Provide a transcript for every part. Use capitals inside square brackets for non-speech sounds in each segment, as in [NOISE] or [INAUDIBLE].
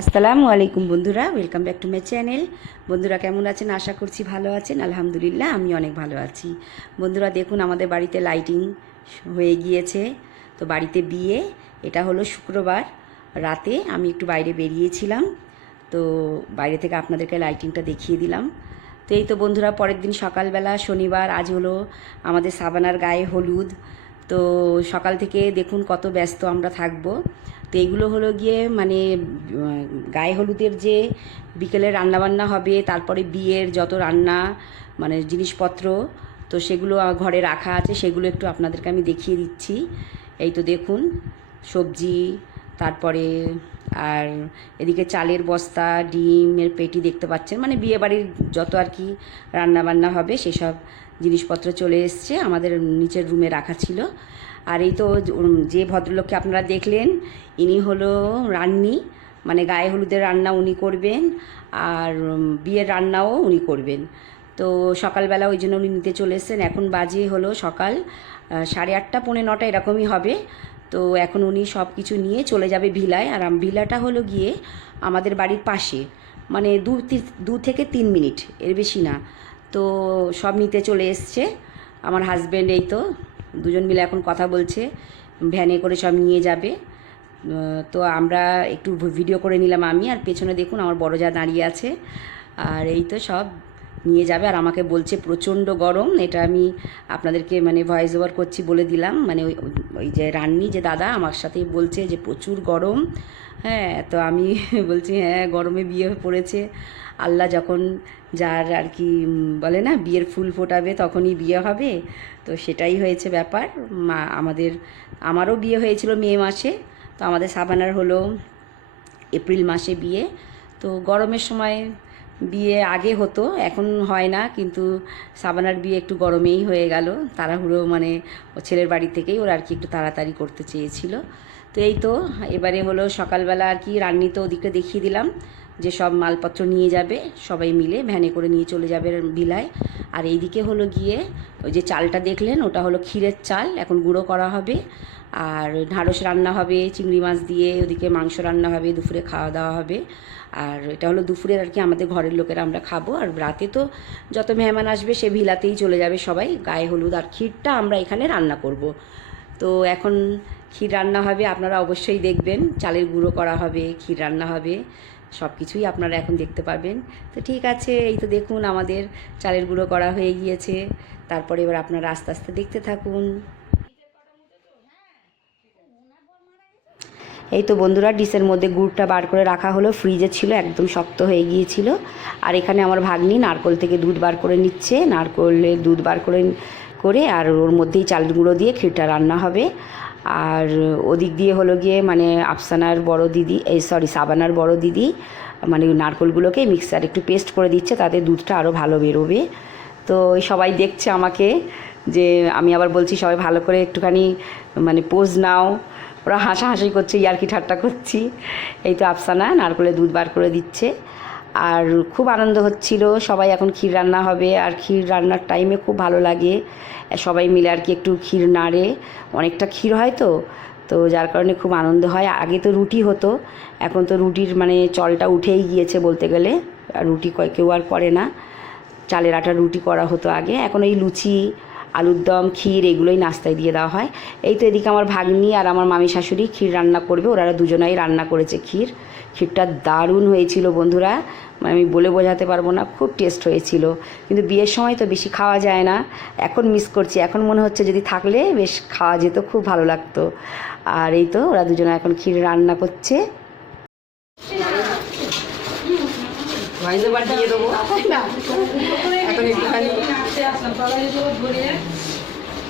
আসসালামু আলাইকুম বন্ধুরা welcome back to my channel বন্ধুরা, কেমন আছেন? আশা করছি ভালো আছেন। আলহামদুলিল্লাহ, আমি অনেক ভালো আছি। বন্ধুরা, দেখুন, আমাদের বাড়িতে লাইটিং হয়ে গিয়েছে। তো বাড়িতে বিয়ে, এটা হলো শুক্রবার। রাতে আমি একটু বাইরে বেরিয়েছিলাম। তো বাইরে থেকে আপনাদেরকে লাইটিংটা দেখিয়ে দিলাম। তো এই তো বন্ধুরা, পরের দিন সকালবেলা, শনিবার, আজ হলো আমাদের সাবানার গায়ে হলুদ। তো সকাল থেকে দেখুন কত ব্যস্ত আমরা থাকব। তো এইগুলো হলো গিয়ে মানে গায়ে হলুদের যে বিকেলে রান্নাবান্না হবে, তারপরে বিয়ের যত রান্না মানে জিনিসপত্র, তো সেগুলো ঘরে রাখা আছে, সেগুলো একটু আপনাদেরকে আমি দেখিয়ে দিচ্ছি। এই তো দেখুন, সবজি, তারপরে আর এদিকে চালের বস্তা, ডিমের পেটি দেখতে পাচ্ছেন। মানে বিয়ে বাড়ির যত আর কি রান্নাবান্না হবে, সেসব জিনিসপত্র চলে এসছে, আমাদের নিচের রুমে রাখা ছিল। আর এই তো যে ভদ্রলোককে আপনারা দেখলেন, ইনি হলো রান্নি। মানে গায়ে হলুদের রান্না উনি করবেন, আর বিয়ের রান্নাও উনি করবেন। তো সকালবেলা ওই জন্য উনি নিতে চলে এসেছেন। এখন বাজে হলো সকাল সাড়ে আটটা, পৌনে নটা এরকমই হবে। তো এখন উনি সব কিছু নিয়ে চলে যাবে ভিলায়। আর ভিলাটা হলো গিয়ে আমাদের বাড়ির পাশে। মানে দু দু থেকে তিন মিনিট, এর বেশি না। তো সব নিতে চলে এসছে। আমার হাজব্যান্ড এই তো। দুজন মিলে এখন কথা বলছে ভ্যানে করে সব নিয়ে যাবে। তো আমরা একটু ভিডিও করে নিলাম আমি, আর পেছনে দেখুন আমার বড় যা দাঁড়িয়ে আছে। আর এই তো সব নিয়ে যাবে, আর আমাকে বলছে প্রচণ্ড গরম, এটা আমি আপনাদেরকে মানে ভয়েস ওভার করছি বলে দিলাম। মানে ওই ওই যে রান্নি, যে দাদা আমার সাথেই বলছে যে প্রচুর গরম। হ্যাঁ তো আমি [LAUGHS] বলছি হ্যাঁ গরমে বিয়ে পড়েছে। আল্লাহ যখন যার আর কি বলে না, বিয়ের ফুল ফোটাবে তখনই বিয়ে হবে। তো সেটাই হয়েছে ব্যাপার। মা, আমাদের, আমারও বিয়ে হয়েছিল মে মাসে। তো আমাদের সাবানার হলো এপ্রিল মাসে বিয়ে। তো গরমের সময় বিয়ে আগে হতো, এখন হয় না। কিন্তু সাবানার বিয়ে একটু গরমেই হয়ে গেল। তাড়াহুড়ো মানে ও ছেলের বাড়ি থেকেই ওরা আর কি একটু তাড়াতাড়ি করতে চেয়েছিল। তো এই তো, এবারে হলো সকালবেলা আর কি রান্নি তো ওদিকে দেখিয়ে দিলাম। যে সব মালপত্র নিয়ে যাবে, সবাই মিলে ভ্যানে করে নিয়ে চলে যাবে ভিলায় আর এইদিকে হলো গিয়ে ওই যে চালটা দেখলেন, ওটা হলো ক্ষীরের চাল, এখন গুঁড়ো করা হবে। আর ঢাঁড়স রান্না হবে, চিংড়ি মাছ দিয়ে, ওদিকে মাংস রান্না হবে, দুপুরে খাওয়া দাওয়া হবে। আর এটা হলো দুপুরের আর কি আমাদের ঘরের লোকেরা আমরা খাব। আর রাতে তো যত মেহমান আসবে, সে ভিলাতেই চলে যাবে সবাই। গায়ে হলুদ আর ক্ষীরটা আমরা এখানে রান্না করব। তো এখন ক্ষীর রান্না হবে, আপনারা অবশ্যই দেখবেন। চালের গুঁড়ো করা হবে, ক্ষীর রান্না হবে। সব কিছুই আপনারা এখন দেখতে পাবেন তো ঠিক আছে, এই তো দেখুন আমাদের চালের গুঁড়ো করা হয়ে গিয়েছে। তারপরে এবার আপনারা আস্তে আস্তে দেখতে থাকুন। এই তো বন্ধুরা, ডিশের মধ্যে গুড়টা বার করে রাখা হলো। ফ্রিজে ছিল, একদম শক্ত হয়ে গিয়েছিল। আর এখানে আমার ভাগ্নি নারকোল থেকে দুধ বার করে নিচ্ছে। নারকোলের দুধ বার করে করে আর ওর মধ্যেই চাল গুঁড়ো দিয়ে ক্ষীরটা রান্না হবে। আর ওদিক দিয়ে হলো গিয়ে মানে আফসানার বড় দিদি, এই সরি সাবানার বড় দিদি মানে নারকোলগুলোকে মিক্সার একটু পেস্ট করে দিচ্ছে, তাতে দুধটা আরও ভালো বেরোবে। তো সবাই দেখছে আমাকে যে আমি আবার বলছি, সবাই ভালো করে একটুখানি মানে পোজ নাও। ওরা হাসাহাসি করছে, ইয়ার্কি ঠাট্টা করছি। এই তো আফসানা নারকোলের দুধ বার করে দিচ্ছে। আর খুব আনন্দ হচ্ছিল। সবাই এখন ক্ষীর রান্না হবে আর ক্ষীর রান্নার টাইমে খুব ভালো লাগে। সবাই মিলে আর কি একটু ক্ষীর নাড়ে। অনেকটা ক্ষীর হয় তো তো যার কারণে খুব আনন্দ হয়। আগে তো রুটি হতো, এখন তো রুটির মানে চলটা উঠেই গিয়েছে বলতে গেলে। রুটি কেউ আর করে না। চালের আটা রুটি করা হতো আগে। এখন এই লুচি আলুর দম, ক্ষীর, এগুলোই নাস্তায় দিয়ে দেওয়া হয়। এই তো এদিকে আমার ভাগ্নি আর আমার মামি শাশুড়ি ক্ষীর রান্না করবে। ওরা দুজনাই রান্না করেছে ক্ষীর। ক্ষীরটা দারুণ হয়েছিল বন্ধুরা। আমি বলে বোঝাতে পারব না, খুব টেস্ট হয়েছিল। কিন্তু বিয়ের সময় তো বেশি খাওয়া যায় না। এখন মিস করছি। এখন মনে হচ্ছে যদি থাকলে বেশ খাওয়া যেত, খুব ভালো লাগতো। আর এই তো ওরা দুজনে এখন ক্ষীর রান্না করছে। ভয়েস দিয়ে দেবো। এখন একটুখানি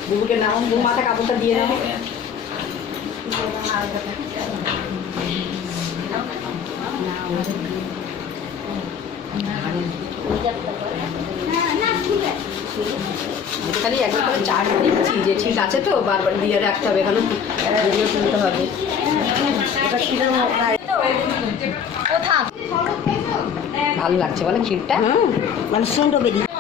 বুবুকে বউ মাথা কাপড়টা দিয়ে নাও খালি একবার চার্জ দিচ্ছি যে ঠিক আছে তো, বারবার দিয়ে রাখতে হবে এখানে। ভিডিও তুলতে হবে। ওটা ক্ষীরের ভালো লাগছে বলে ক্ষীরটা। মানে সুন্দর বেরিয়ে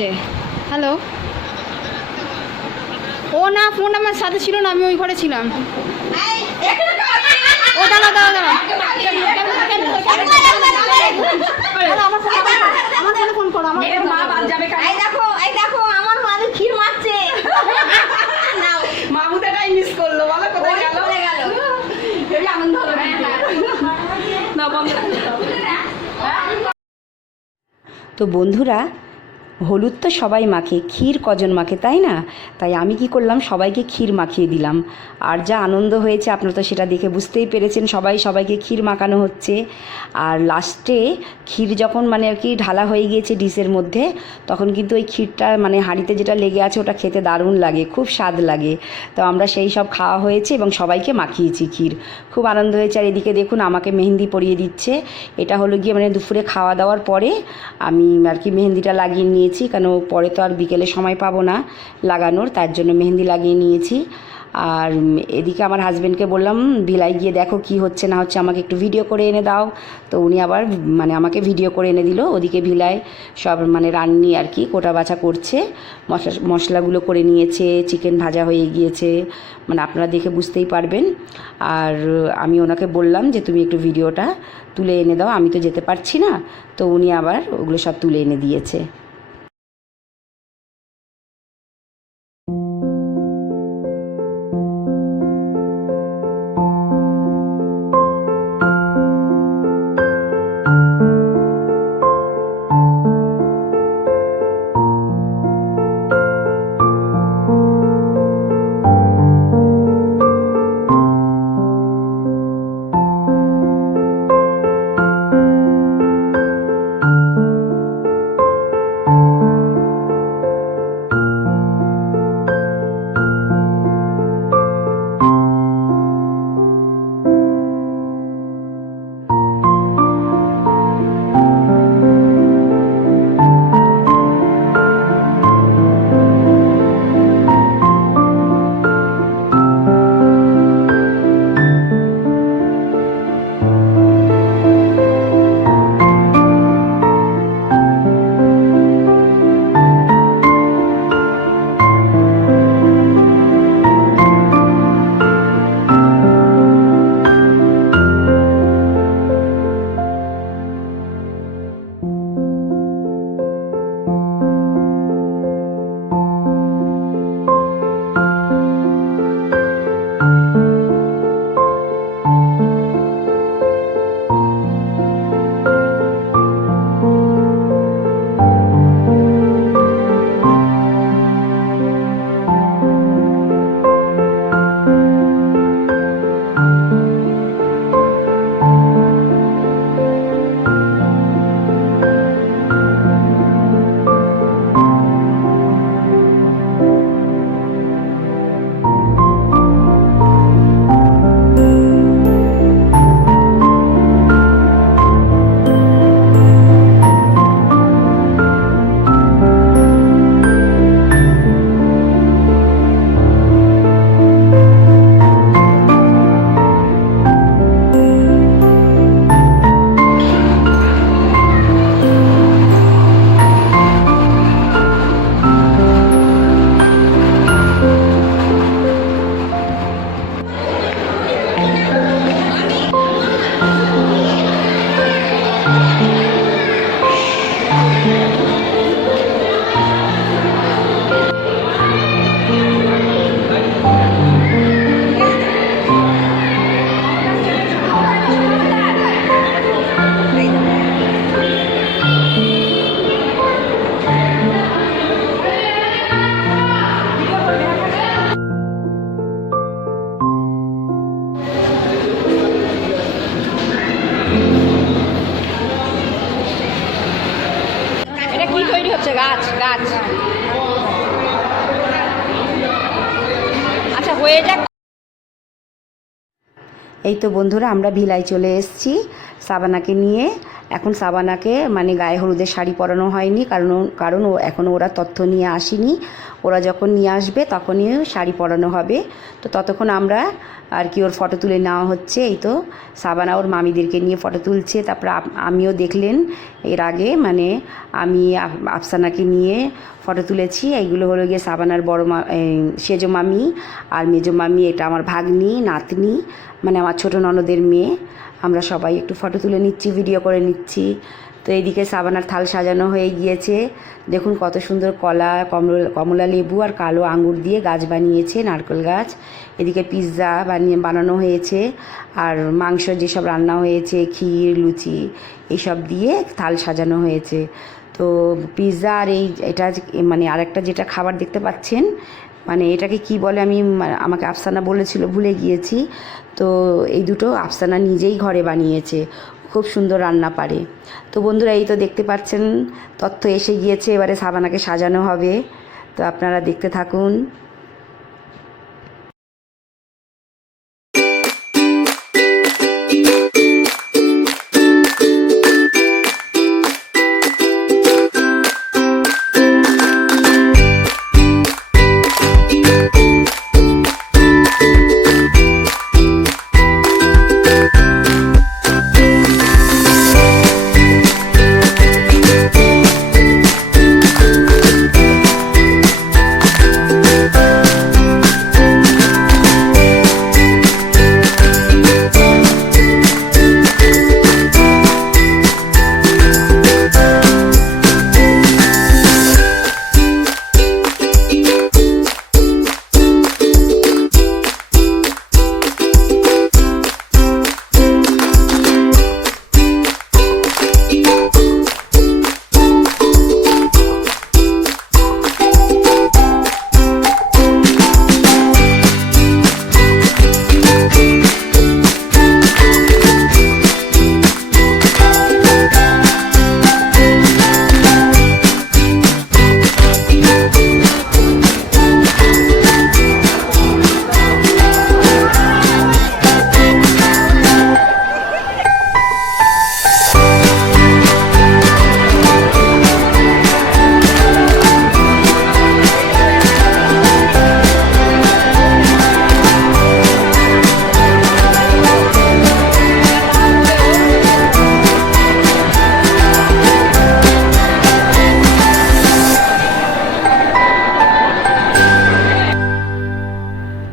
করেছে হ্যালো ও না ফোন আমার সাথে ছিল না আমি ওই ঘরে ছিলাম। ও দাঁড়া দাঁড়া দাঁড়া আমার ফোনে ফোন করো আমার এই দেখো এই দেখো আমার ক্ষীর মারছে। নাও। মিস করল বলো কোথায় গেল? গেল। আনন্দ হলো না তো বন্ধুরা হলুদ তো সবাই মাখে, ক্ষীর কজন মাখে, তাই না? তাই আমি কি করলাম, সবাইকে ক্ষীর মাখিয়ে দিলাম। আর যা আনন্দ হয়েছে, আপনারা তো সেটা দেখে বুঝতেই পেরেছেন, সবাই সবাইকে ক্ষীর মাখানো হচ্ছে। আর লাস্টে ক্ষীর যখন মানে আর কি ঢালা হয়ে গিয়েছে ডিশের মধ্যে, তখন কিন্তু ওই ক্ষীরটা মানে হাঁড়িতে যেটা লেগে আছে, ওটা খেতে দারুণ লাগে, খুব স্বাদ লাগে। তো আমরা সেই সব খাওয়া হয়েছে এবং সবাইকে মাখিয়েছি ক্ষীর। খুব আনন্দ হয়েছে। আর এদিকে দেখুন, আমাকে মেহেন্দি পরিয়ে দিচ্ছে। এটা হলো গিয়ে মানে দুপুরে খাওয়া দাওয়ার পরে আমি আর কি মেহেন্দিটা লাগিয়ে নিয়েছি কেন পরে তো আর বিকেলে সময় পাবো না লাগানোর, তার জন্য মেহেন্দি লাগিয়ে নিয়েছি। আর এদিকে আমার হাজব্যান্ডকে বললাম ভিলাই গিয়ে দেখো কি হচ্ছে, না হচ্ছে আমাকে একটু ভিডিও করে এনে দাও। তো উনি আবার মানে আমাকে ভিডিও করে এনে দিল। ওদিকে ভিলাই সব মানে রান্নি আর কি, কোটা বাছা করছে, মশলা, মশলাগুলো করে নিয়েছে চিকেন ভাজা হয়ে গিয়েছে মানে আপনারা দেখে বুঝতেই পারবেন। আর আমি ওনাকে বললাম যে, তুমি একটু ভিডিওটা তুলে এনে দাও, আমি তো যেতে পারছি না। তো উনি আবার ওগুলো সব তুলে এনে দিয়েছে। হচ্ছে গাছ গাছ। আচ্ছা হয়ে যাক। এই তো বন্ধুরা, আমরা ভিলাই চলে এসেছি সাবানাকে নিয়ে। এখন সাবানাকে মানে গায়ে হলুদের শাড়ি পরানো হয়নি, কারণ কারণ ও এখনও ওরা তথ্য নিয়ে আসেনি। ওরা যখন নিয়ে আসবে, তখনই শাড়ি পরানো হবে। তো ততক্ষণ আমরা আর কি ওর ফটো তুলে নেওয়া হচ্ছে। এই তো সাবানা ওর মামিদেরকে নিয়ে ফটো তুলছে। তারপর আমিও দেখলেন এর আগে মানে আমি আফসানাকে নিয়ে ফটো তুলেছি। এইগুলো হলো গিয়ে সাবানার বড় মা সেজো মামি আর মেজো মামি, এটা আমার ভাগ্নি, নাতনি মানে আমার ছোটো ননদের মেয়ে। আমরা সবাই একটু ফটো তুলে নিচ্ছি, ভিডিও করে নিচ্ছি। তো এইদিকে সাবানার থাল সাজানো হয়ে গিয়েছে। দেখুন কত সুন্দর কলা, কমলা কমলা লেবু আর কালো আঙ্গুর দিয়ে গাছ বানিয়েছে নারকেল গাছ। এদিকে পিৎজা বানিয়ে বানানো হয়েছে, আর মাংস যেসব রান্না হয়েছে, ক্ষীর, লুচি এইসব দিয়ে থাল সাজানো হয়েছে। তো পিৎজা আর এই, এটা মানে আরেকটা যেটা খাবার দেখতে পাচ্ছেন মানে এটাকে কি বলে আমি, আমাকে আফসানা বলেছিল, ভুলে গিয়েছি। তো এই দুটো আফসানা নিজেই ঘরে বানিয়েছে, খুব সুন্দর রান্না পারে। তো বন্ধুরা, এই তো দেখতে পাচ্ছেন, তথ্য এসে গিয়েছে, এবারে সাবানাকে সাজানো হবে। তো আপনারা দেখতে থাকুন।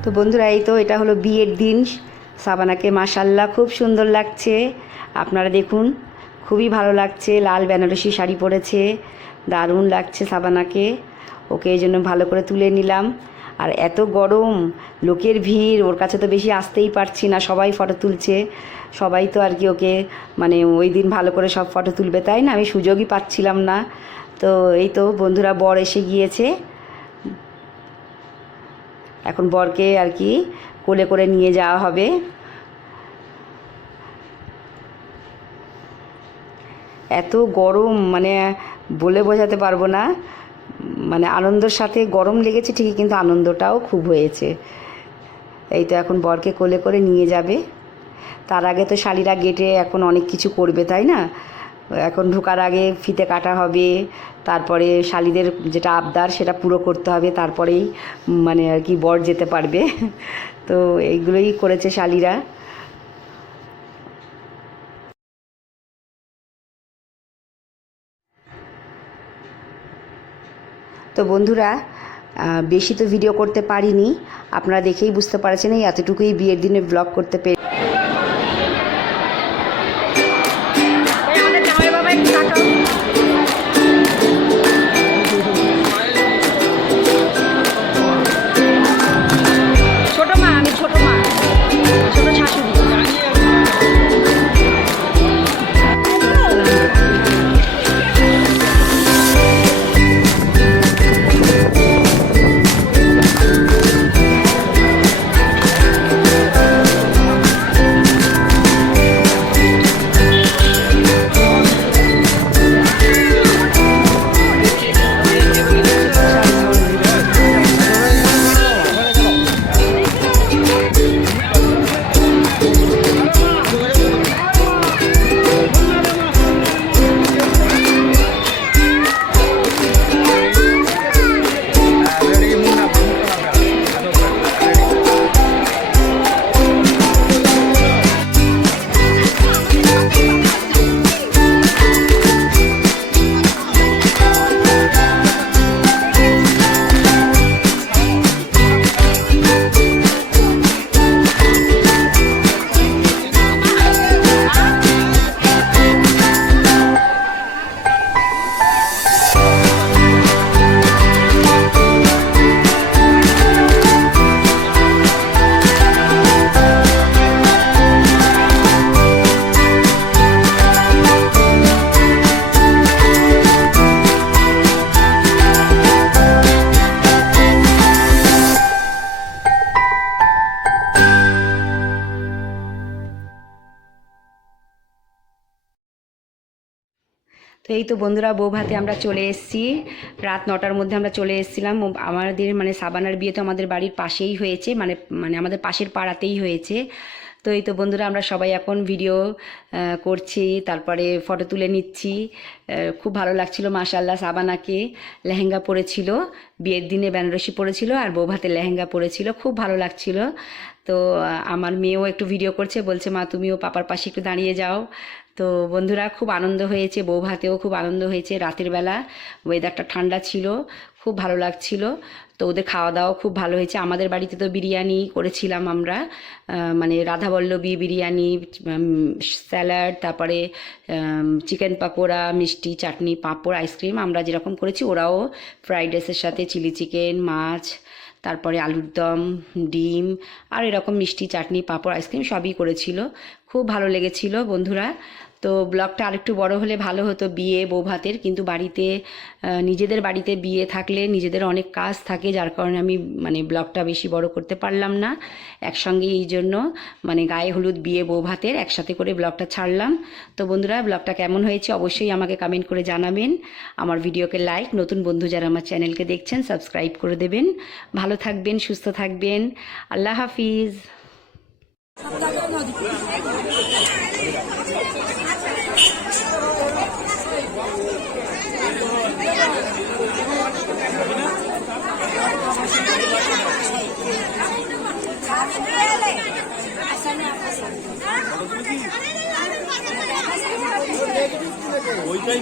তো বন্ধুরা, এই তো এটা হলো বিয়ের দিন। সাবানাকে মাসাল্লাহ খুব সুন্দর লাগছে। আপনারা দেখুন, খুবই ভালো লাগছে। লাল বেনারসি শাড়ি পরেছে, দারুণ লাগছে সাবানাকে। ওকে এই জন্য ভালো করে তুলে নিলাম। আর এত গরম, লোকের ভিড়, ওর কাছে তো বেশি আসতেই পারছি না, সবাই ফটো তুলছে। সবাই তো আর কি ওকে মানে ওই দিন ভালো করে সব ফটো তুলবে, তাই না? আমি সুযোগই পাচ্ছিলাম না। তো এই তো বন্ধুরা, বর এসে গিয়েছে। এখন বরকে আর কি কোলে করে নিয়ে যাওয়া হবে। এত গরম মানে বলে বোঝাতে পারব না। মানে আনন্দের সাথে গরম লেগেছে ঠিকই, কিন্তু আনন্দটাও খুব হয়েছে। এই তো এখন বরকে কোলে করে নিয়ে যাবে। তার আগে তো শালিরা গেটে এখন অনেক কিছু করবে, তাই না? এখন ঢোকার আগে ফিতে কাটা হবে, তারপরে শালিদের যেটা আবদার সেটা পুরো করতে হবে, তারপরেই মানে আর কি বর যেতে পারবে। তো এইগুলোই করেছে শালিরা। তো বন্ধুরা বেশি তো ভিডিও করতে পারিনি, আপনারা দেখেই বুঝতে পারছেন এই এতটুকুই বিয়ের দিনে ব্লগ করতে পেরে। তো এই তো বন্ধুরা, বউ ভাতে আমরা চলে এসেছি। রাত নটার মধ্যে আমরা চলে এসেছিলাম। আমাদের মানে সাবানার বিয়ে তো আমাদের বাড়ির পাশেই হয়েছে মানে মানে আমাদের পাশের পাড়াতেই হয়েছে। তো এই তো বন্ধুরা, আমরা সবাই এখন ভিডিও করছি, তারপরে ফটো তুলে নিচ্ছি। খুব ভালো লাগছিল মাশাল্লাহ সাবানাকে লেহেঙ্গা পরেছিল। বিয়ের দিনে বেনারসি পরেছিল আর বৌভাতে লেহেঙ্গা পরেছিল, খুব ভালো লাগছিল। তো আমার মেয়েও একটু ভিডিও করছে, বলছে, মা, তুমিও পাপার পাশে একটু দাঁড়িয়ে যাও। তো বন্ধুরা খুব আনন্দ হয়েছে, বউ ভাতেও খুব আনন্দ হয়েছে। রাতের বেলা ওয়েদারটা ঠান্ডা ছিল, খুব ভালো লাগছিল। তো ওদের খাওয়া দাওয়া খুব ভালো হয়েছে। আমাদের বাড়িতে তো বিরিয়ানি করেছিলাম আমরা মানে রাধাবল্লভী বিরিয়ানি স্যালাড, তারপরে চিকেন পাকোড়া, মিষ্টি, চাটনি, পাঁপড়, আইসক্রিম আমরা যেরকম করেছি ওরাও ফ্রাইড রাইসের সাথে চিলি চিকেন মাছ, তারপরে আলুর দম, ডিম আর এরকম মিষ্টি, চাটনি, পাঁপড়, আইসক্রিম সবই করেছিল। খুব ভালো লেগেছিল বন্ধুরা। তো ব্লগটা আরেকটু বড় হলে ভালো হতো বিয়ে বৌভাতের কিন্তু বাড়িতে নিজেদের বাড়িতে বিয়ে থাকলে নিজেদের অনেক কাজ থাকে, যার কারণে আমি মানে ব্লগটা বেশি বড় করতে পারলাম না। একসঙ্গে এই জন্য মানে গায়ে হলুদ, বিয়ে বৌভাতের একসাথে করে ব্লগটা ছাড়লাম। তো বন্ধুরা, ব্লগটা কেমন হয়েছে অবশ্যই আমাকে কমেন্ট করে জানাবেন। আমার ভিডিওকে লাইক নতুন বন্ধু যারা আমার চ্যানেলকে দেখছেন সাবস্ক্রাইব করে দেবেন। ভালো থাকবেন, সুস্থ থাকবেন। আল্লাহ হাফিজ। ওইটাই